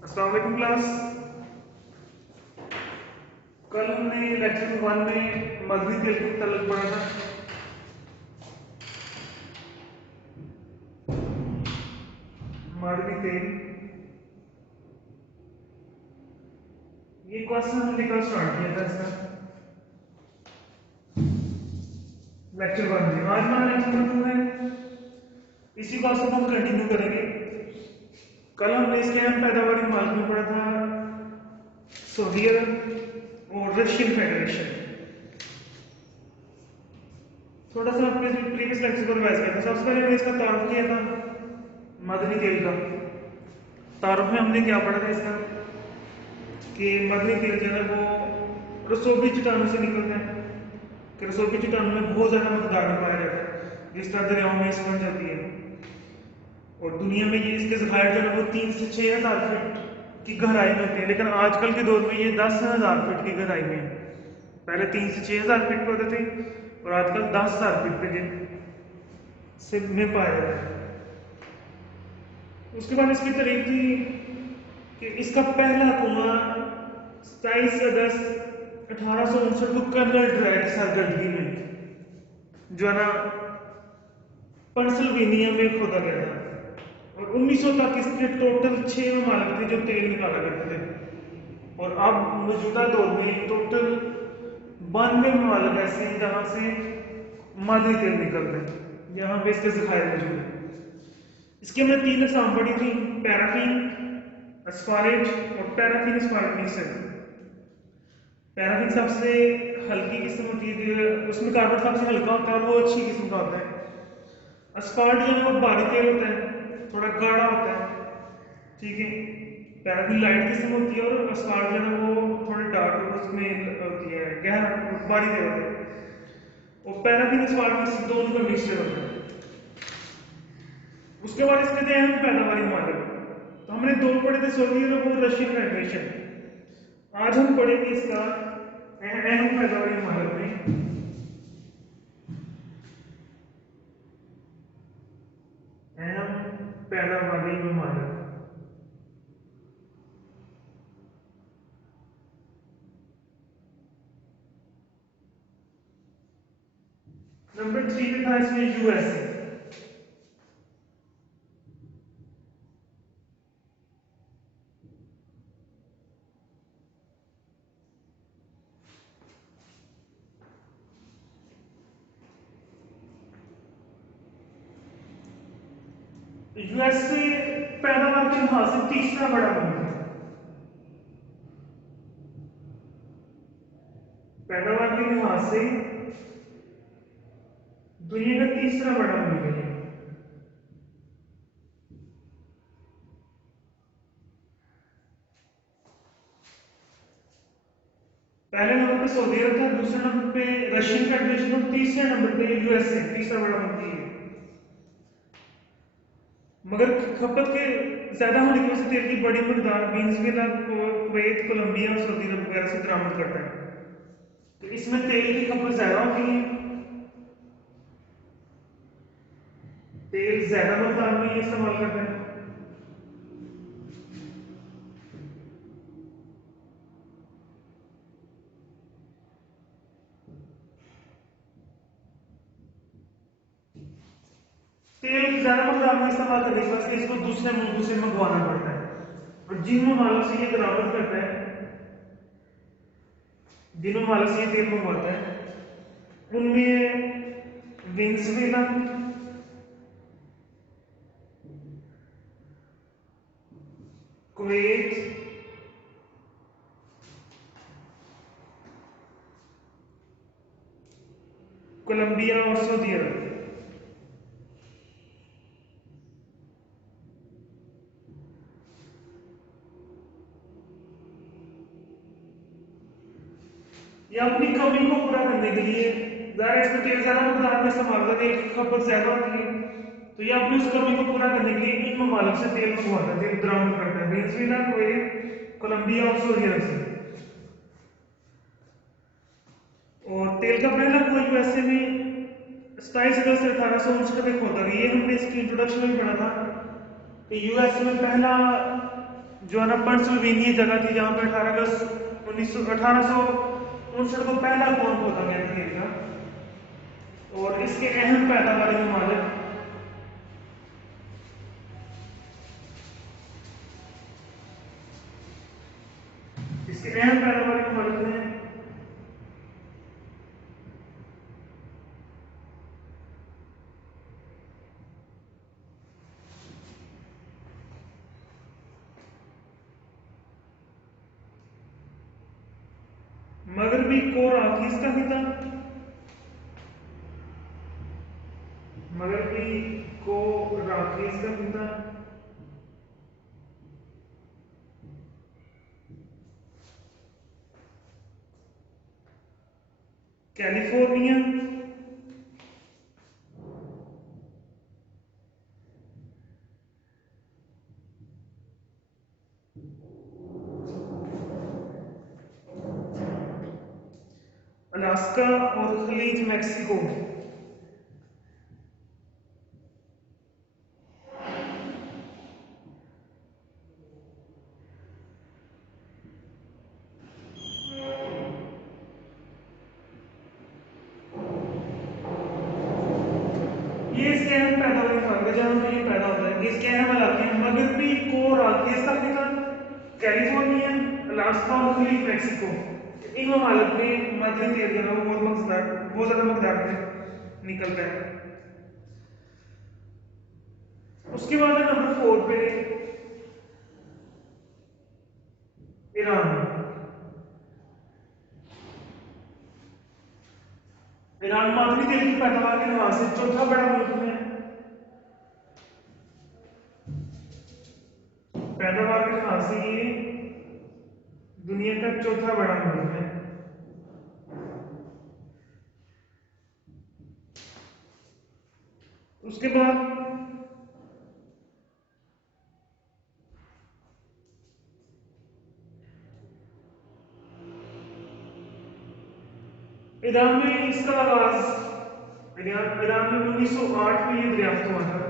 अस्सलाम वालेकुम क्लास। कल हमने लेक्चर 1 में मजहबी तेल के तल्लुक पढ़ा था। मजहबी तेल ये क्वेश्चन हमने कल स्टार्ट किया था इसका लेक्चर 1 में। आज हमारा लेक्चर 2 है, इसी क्वेश्चन को हम कंटिन्यू करेंगे। कल हमने इसके अहम पैदावारी मार्ग में पढ़ा था सऊदी अरब और रशियन फेडरेशन। थोड़ा सा अपने प्रीवियस लेक्चर को रिवाइज किया था। सबसे पहले हमने इसका तारुफ किया था मदनी तेल का। तारुफ में हमने क्या पढ़ा था इसका कि मदनी तेल जो है वो रसोबी चट्टानों से निकलता है कि रसोबी चट्टानों में बहुत ज़्यादा मकदार में पाया जाता है, जिस तरह दरियाओं में इसकी बन जाती है। और दुनिया में ये इसके ज़खायर जो है वो 3 से 6 हज़ार फीट की गहराई में होते हैं, लेकिन आजकल के दौर में ये 10,000 फीट की गहराई में है। पहले 3 से 6 हज़ार फीट पे होते थे और आजकल 10,000 फीट पे से में पाया जाता है। उसके बाद इसकी तारीख थी कि इसका पहला कुआं 27 अगस्त 1859 को कर्नल ड्रैग सरगर्दी में जो है ना पेंसिल्वेनिया में खोदा गया था। और 1900 तक इसके टोटल 6 ममालिक थे जो तेल निकाला करते थे। और अब मौजूदा दौर में टोटल 92 ममालिक ऐसे हैं जहाँ से मदनी तेल निकलते हैं, जहाँ पे इसके ज़खायर मौजूद है। इसकी हमने 3 अक़साम पढ़ी थी, पैराफिन, एस्फालेट और पैराफिन एस्फालेट मिक्सर। पैराफिन सबसे हल्की किस्म होती है, उसमें कार्बन सबसे हल्का होता है और वो अच्छी किस्म का होता है। एस्फाल्ट जो है वो भारी तेल होता है, थोड़ा गाढ़ा होता है, ठीक है। पैराफिन लाइट किस्म होती है और एस्फाल्ट जो है वो थोड़ी डार्क उसमें होती है, गहरा भारी तेल होता है। और पैराफिन एस्फाल्ट मिक्सर दोनों का मिक्सचर होता है। उसके बाद इसके थे अहम पैदावारी मालिक। तो हमने 2 पढ़े थे, सऊदी अरब और रशियन फेडरेशन। आज हम पढ़ेंगे इसका अहम पैदावारी मालिक में अहम पैदावारी मालिक। नंबर 3 में था इसमें यूएसए। यूएसए पैदावार के लिहाज से तीसरा बड़ा मुल्क है। पैदावार के लिहाज से दुनिया का तीसरा बड़ा मुल्क है। पहले नंबर पे सऊदी अरब था, दूसरे नंबर पे रशियन फेडरेशन और तीसरे नंबर पे यूएसए, तीसरा बड़ा मुल्क है। मगर खपत के ज्यादा होने की वजह से तेल की बड़ी मकदार वेनेजुएला, कुवैत, कोलंबिया और सऊदी अरब वगैरह से बरामद करता है। तो इसमें तेल की खपत ज्यादा होती है, तेल ज्यादा मकदार में ये इस्तेमाल करते हैं। तेल ज्यादा मकदार में इस्तेमाल करने की वजह से इसको दूसरे मुल्कों से मंगवाना पड़ता है। और जिन ममालिक से ये बरामद करता है, जिन ममालिक से ये तेल मंगवाता है, उनमें वेनेजुएला, कुवैत, कोलंबिया और सऊदी अरब। ये अपनी कमी को पूरा करने के लिए इसमें तेल ज्यादा मकदार में इस्तेमाल होता है, तेल की खपत ज्यादा होती है, तो ये अपनी उस कमी को पूरा करने के लिए इन ममालिक से तेल मंगवाता है, तेल बरामद करता है, वेनेजुएला, कुवैत, कोलंबिया और सऊदी अरब से। और तेल का पहला कुआं यूएसए में 27 अगस्त 1859 में खोदा गया। ये हमने इसकी इंट्रोडक्शन में पढ़ा था कि यूएसए में पहला जो है ना पेंसिल्वेनिया जगह थी जहां पे 1859 को पहला कौन खोदा गया था तेल का। और इसके अहम पैदावारी ममालिक हैं मगरबी कोराकीस का पिता, मगरबी कोराकीस का पिता, कैलिफोर्निया, अलास्का और खलीज मैक्सिको। ये इसके अहम पैदावारी मार्ग जहां पे ये पैदा होता है, इसके अहम इलाके हैं मगरबी कोराकीस का पिता, कैलिफोर्निया, अलास्का और खलीज मैक्सिको। इन ममालिक में मादनी तेल जो है वो बहुत ज्यादा मकदार में निकलता है। उसके बाद है नंबर 4 पे ईरान। ईरान मादनी तेल की पैदावार के लिहाज से चौथा बड़ा मुल्क है, पैदावार के लिहाज से ये दुनिया का चौथा बड़ा मुल्क है। उसके बाद ईरान में इसका आगाज ईरान में 1908 में ये दरियाफ्त हुआ था।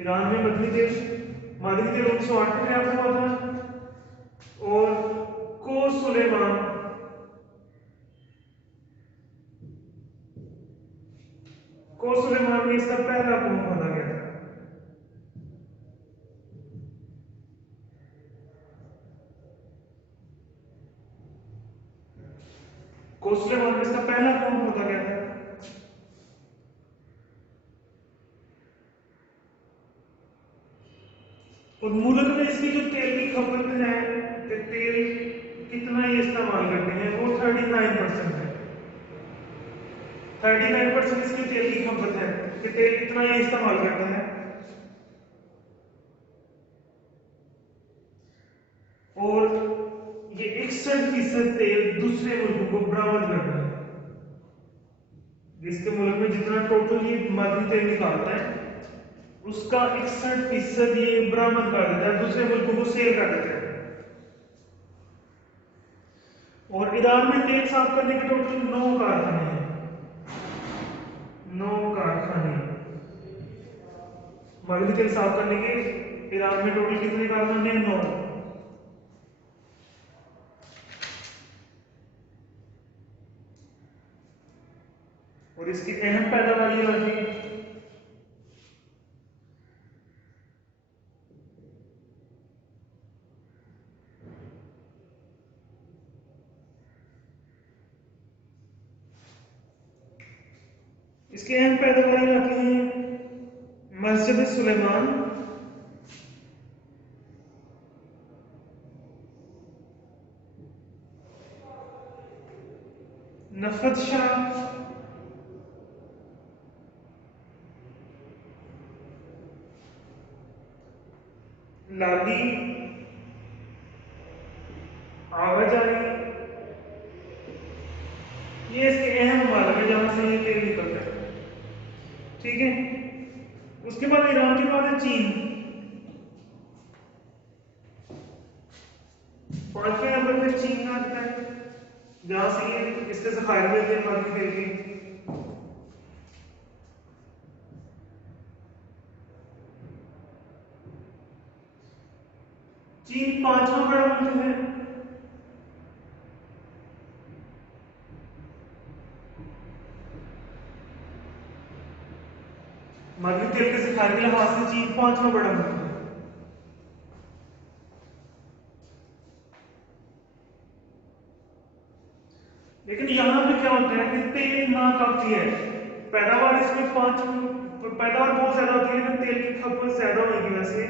ईरान में मादनी तेल 1908 में दरियाफ्त हुआ था। और को सुलेमान में इसका पहला बम खोदा गया था। को सुलेमान में इसका पहला बम खोदा गया था। और मुल्क में इसकी जो तेल की खपत है, तेल कितना ये इस्तेमाल करते हैं, वो 39% है। 39% इसकी तेल की खपत है कि तेल कितना ये इस्तेमाल करते हैं। और ये 61% तेल दूसरे मुल्कों को बरामद करता है। जिसके मुल्क में जितना टोटल ये मादनी तेल निकालता है उसका 61% ये बरामद कर देता है, दूसरे मुल्कों को सेल कर देता है। और ईरान में तेल साफ करने के टोटल 9 कारखाने हैं। 9 कारखाने मादनी तेल साफ करने के ईरान में टोटल कितने कारखाने हैं? 9। और इसकी अहम पैदावार इलाके इसके अहम पैदावार इलाके हैं मस्जिद सुलेमान, नफत शाह, लाली, आवाजाही, ये इसके अहम मार्ग है जहां से ये तेल निकलता है। ठीक है। उसके बाद ईरान के बाद है चीन। 5वें नंबर पे चीन आता है जहां से ये इसके जखायर मिलते हैं मादनी तेल के। चीन पांचवा बड़ा मुल्क है। मगरबी तेल के जखायर के लिहाज से चीन पांचवा बड़ा मुल्क है। लेकिन यहाँ पे क्या होता है कि तेल ना काफी है, पैदावार इसमें पैदावार बहुत ज्यादा होती है, लेकिन तेल की खपत ज्यादा होगी। वैसे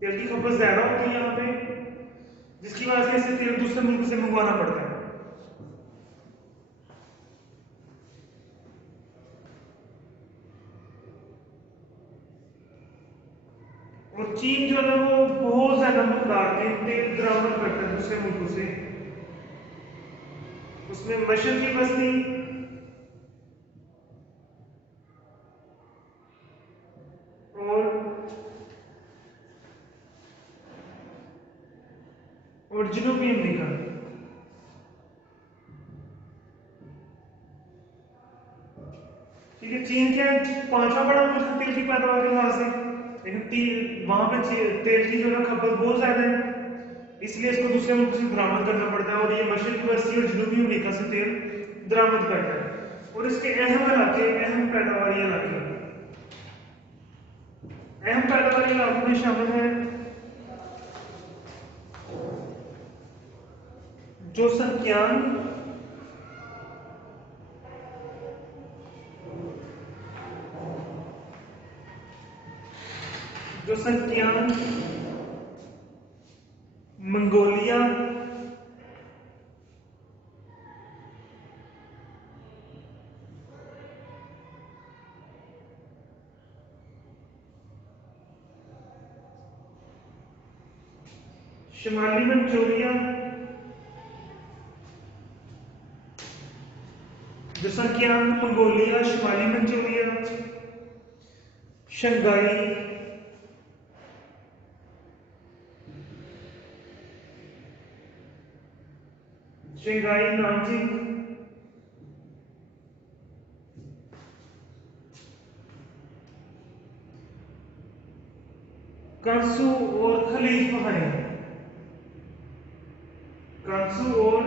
तेल की खपत ज्यादा होती है यहाँ पे, जिसकी वजह से इसे तेल दूसरे मुल्क से मंगवाना पड़ता है। और चीन जो है वो बहुत ज्यादा मकदार में तेल बरामद करता है दूसरे मुल्कों से। उसमें मशरकी बस्ती और जनूबी अमेरिका, ठीक है। चीन क्या पांचवा बड़ा मुल्क है तेल की पैदावार के लिहाज से, लेकिन वहां पे तेल की जो है खपत बहुत ज्यादा है, इसलिए इसको दूसरे मुल्क से बरामद करना पड़ता है। और ये मशरकी बस्ती और जनूबी अमेरिका से तेल बरामद करता है। और इसके अहम इलाके, अहम पैदावारी इलाके, अहम पैदावारी इलाकों में शामिल है जोसंकियांग, मंगोलिया, शिमाली मंचूरिया, जोसंकियांग, मंगोलिया, शिमाली मंचूरिया, शंघाई, नानजिंग, कंसू और खलीज बहारीन, कंसू और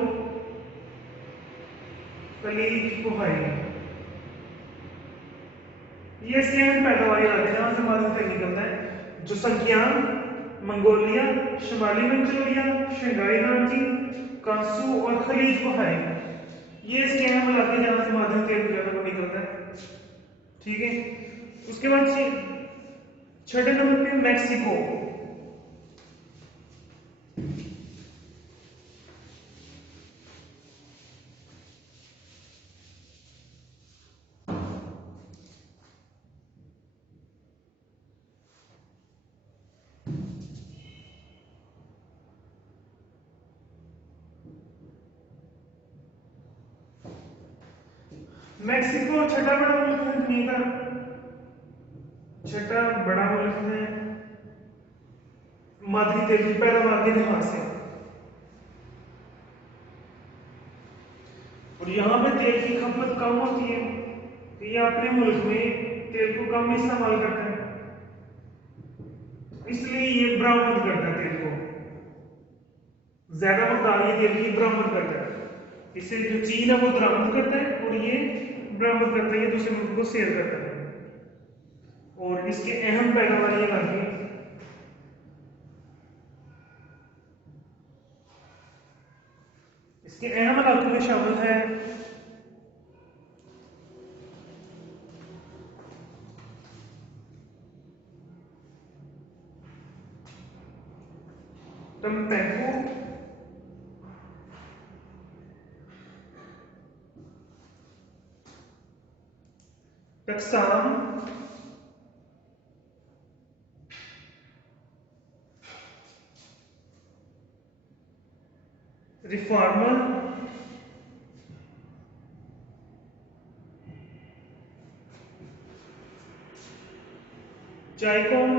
खलीज बहारीन, ये सेम पैदावारी आते हैं जहां से हमारा तेल निकलता है। जोसंकियांग, मंगोलिया, शिमाली मंचूरिया, शंघाई नानजिंग, कांसू और खलीज बहारीन, ये इसके अहम इलाके जहां से माध्यम तेल जो है वो निकलता है, ठीक है। उसके बाद छठे नंबर पे मैक्सिको। मैक्सिको छठा बड़ा मुल्क है दुनिया का, छठा बड़ा मुल्क है मादरी तेल की पैदावार के लिहाज से। और यहाँ पे तेल की खपत कम होती है, तो ये अपने मुल्क में तेल को कम इस्तेमाल करता है, इसलिए ये बरामद करता है तेल को, ज्यादा मकदार ये तेल की बरामद करता है। इससे जो चीन है वो बरामद करता है और ये बरामद करता है, ये दूसरे मुल्क को शेयर करता है। और इसके अहम पैदावार इलाके इसके अहम इलाकों में शामिल है तम्पेंको, टक्साम, रिफॉर्मर, चाइकोन,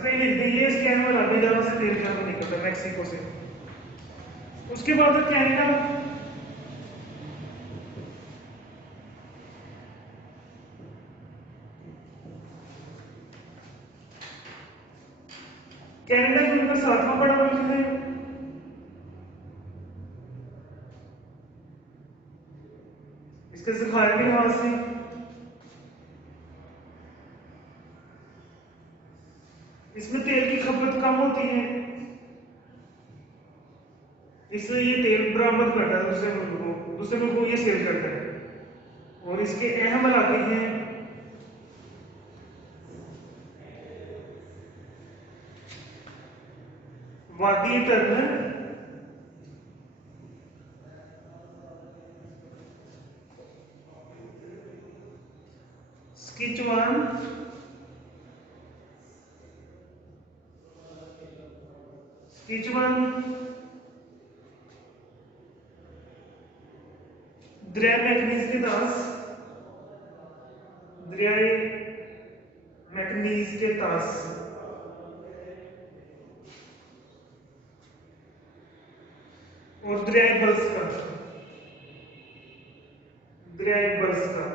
कई लिख दिए इसके अहम इलाके जहां से तेल का निकलता है मैक्सिको से। उसके बाद कनाडा, कनाडा ही उनका 7वां बड़ा मुल्क है। इसके ज़खायर के लिहाज से इसमें तेल की खपत कम होती है, इसलिए ये तेल बरामद करता है दूसरे मुल्क को ये सेल करता है। और इसके अहम इलाके हैं वादी टर्नर, स्किचवान, दरियाए मैकनीज के तास, दरियाए मैकनीज के तास, और दरियाए बल्स का, दरियाए बल्स का।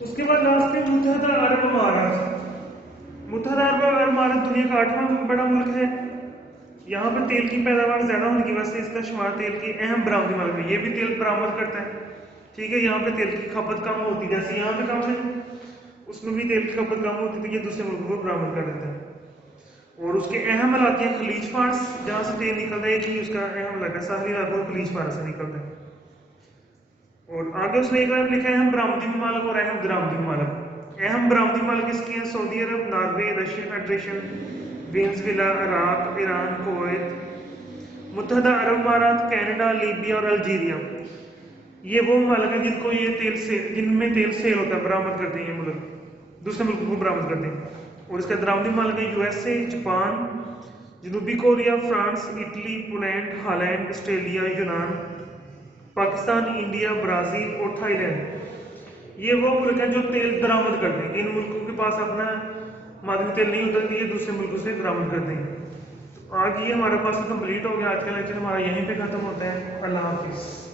उसके बाद लास्ट में मुत्तहदा अरब अमारात। मुत्तहदा अरब अमारात दुनिया का 8वां बड़ा मुल्क है। यहाँ पे तेल की पैदावार ज्यादा होने की वजह से इसका शुमार तेल की अहम बरामदी मार्ग में, ये भी तेल बरामद करता है। ठीक है, यहाँ पे तेल की खपत कम होती है, जैसे यहाँ पे कम है उसमें भी तेल की खपत कम होती थी, ये दूसरे मुल्कों को बरामद कर देता है। और उसके अहम इलाके खलीज फारस, जहाँ से तेल निकलता है, एक ही उसका अहम इलाका साहली इलाका खलीज फारस से निकलता है। और आगे उसने एक बार लिखा है अहम बरामदी ममालिक और अहम दरामदी ममालिक। अहम बरामदी ममालिक इसके हैं Saudi Arab, Norway, Russian federation, Venezuela, Iraq, Iran, Kuwait, मुत्तहदा अरब अमारात, कनाडा, लीबिया और अल्जीरिया। ये वो ममालिक हैं जिनको ये तेल से, जिनमें तेल सेल होता है, बरामद करते हैं ये मुल्क, दूसरे मुल्कों को बरामद करते हैं। और इसका दरामदी ममालिक है यूएसए, जापान, जनूबी Korea, France, Italy, Poland, Holland, Australia, यूनान, पाकिस्तान, इंडिया, ब्राजील और थाईलैंड। ये वो मुल्क हैं जो तेल बरामद करते हैं। इन मुल्कों के पास अपना मादनी तेल नहीं होता, ये दूसरे मुल्कों से बरामद करते हैं। तो आज ये हमारे पास कंप्लीट हो गया। आज का लेक्चर हमारा यहीं पे खत्म होता है। अल्लाह हाफिज़।